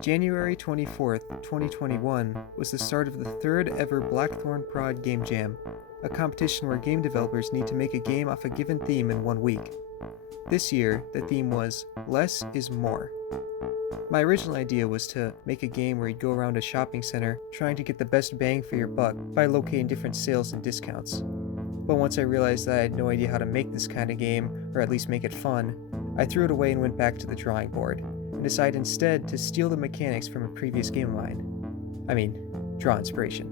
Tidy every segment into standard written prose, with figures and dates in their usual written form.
January 24th, 2021 was the start of the third ever BlackThornProd Game Jam, a competition where game developers need to make a game off a given theme in 1 week. This year, the theme was Less is More. My original idea was to make a game where you'd go around a shopping center trying to get the best bang for your buck by locating different sales and discounts. But once I realized that I had no idea how to make this kind of game, or at least make it fun, I threw it away and went back to the drawing board, and decided instead to steal the mechanics from a previous game of mine. Draw inspiration.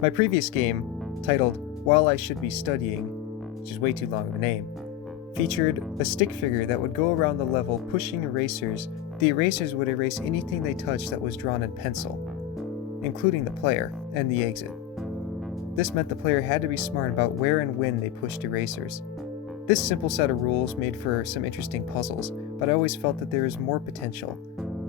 My previous game, titled While I Should Be Studying, which is way too long of a name, featured a stick figure that would go around the level pushing erasers. The erasers would erase anything they touched that was drawn in pencil, including the player and the exit. This meant the player had to be smart about where and when they pushed erasers. This simple set of rules made for some interesting puzzles, but I always felt that there is more potential,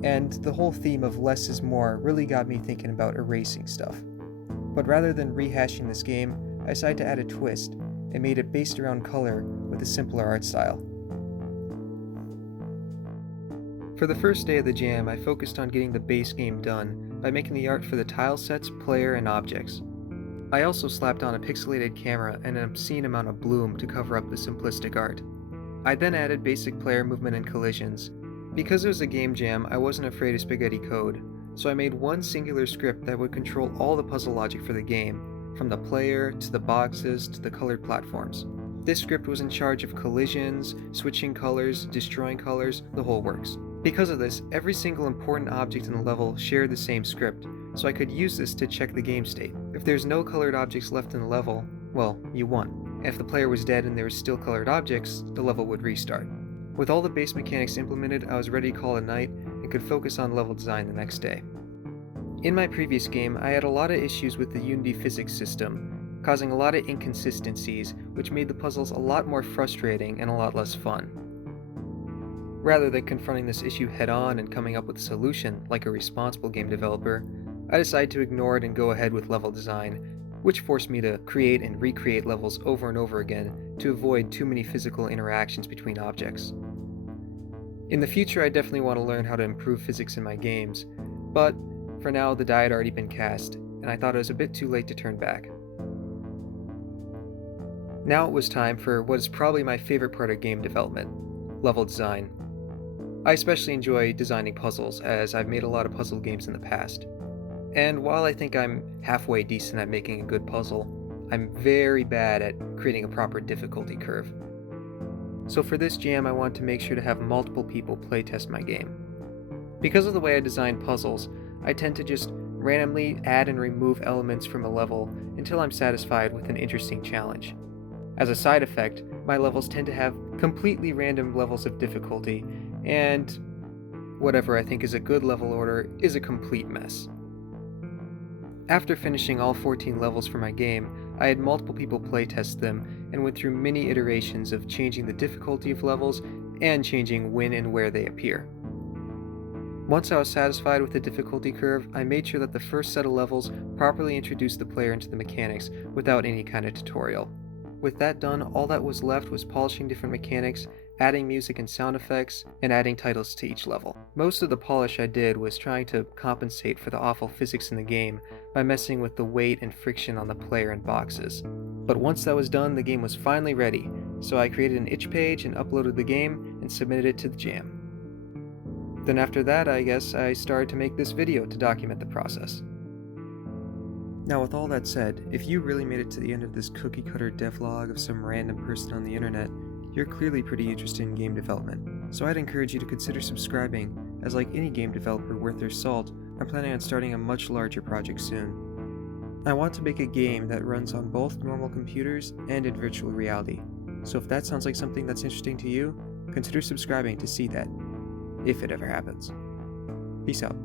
and the whole theme of less is more really got me thinking about erasing stuff. But rather than rehashing this game, I decided to add a twist and made it based around color with a simpler art style. For the first day of the jam, I focused on getting the base game done by making the art for the tile sets, player, and objects. I also slapped on a pixelated camera and an obscene amount of bloom to cover up the simplistic art. I then added basic player movement and collisions. Because it was a game jam, I wasn't afraid of spaghetti code, so I made one singular script that would control all the puzzle logic for the game, from the player, to the boxes, to the colored platforms. This script was in charge of collisions, switching colors, destroying colors, the whole works. Because of this, every single important object in the level shared the same script, so I could use this to check the game state. If there's no colored objects left in the level, well, you won. And if the player was dead and there were still colored objects, the level would restart. With all the base mechanics implemented, I was ready to call it a night and could focus on level design the next day. In my previous game, I had a lot of issues with the Unity physics system, causing a lot of inconsistencies, which made the puzzles a lot more frustrating and a lot less fun. Rather than confronting this issue head-on and coming up with a solution, like a responsible game developer, I decided to ignore it and go ahead with level design, which forced me to create and recreate levels over and over again to avoid too many physical interactions between objects. In the future, I definitely want to learn how to improve physics in my games, but for now the die had already been cast, and I thought it was a bit too late to turn back. Now it was time for what is probably my favorite part of game development, level design. I especially enjoy designing puzzles, as I've made a lot of puzzle games in the past. And while I think I'm halfway decent at making a good puzzle, I'm very bad at creating a proper difficulty curve. So for this jam, I want to make sure to have multiple people playtest my game. Because of the way I design puzzles, I tend to just randomly add and remove elements from a level until I'm satisfied with an interesting challenge. As a side effect, my levels tend to have completely random levels of difficulty, and whatever I think is a good level order is a complete mess. After finishing all 14 levels for my game, I had multiple people playtest them and went through many iterations of changing the difficulty of levels and changing when and where they appear. Once I was satisfied with the difficulty curve, I made sure that the first set of levels properly introduced the player into the mechanics without any kind of tutorial. With that done, all that was left was polishing different mechanics, adding music and sound effects, and adding titles to each level. Most of the polish I did was trying to compensate for the awful physics in the game by messing with the weight and friction on the player and boxes. But once that was done, the game was finally ready, so I created an itch page and uploaded the game and submitted it to the jam. Then after that, I guess I started to make this video to document the process. Now with all that said, if you really made it to the end of this cookie-cutter devlog of some random person on the internet, you're clearly pretty interested in game development, so I'd encourage you to consider subscribing, as like any game developer worth their salt, I'm planning on starting a much larger project soon. I want to make a game that runs on both normal computers and in virtual reality, so if that sounds like something that's interesting to you, consider subscribing to see that, if it ever happens. Peace out.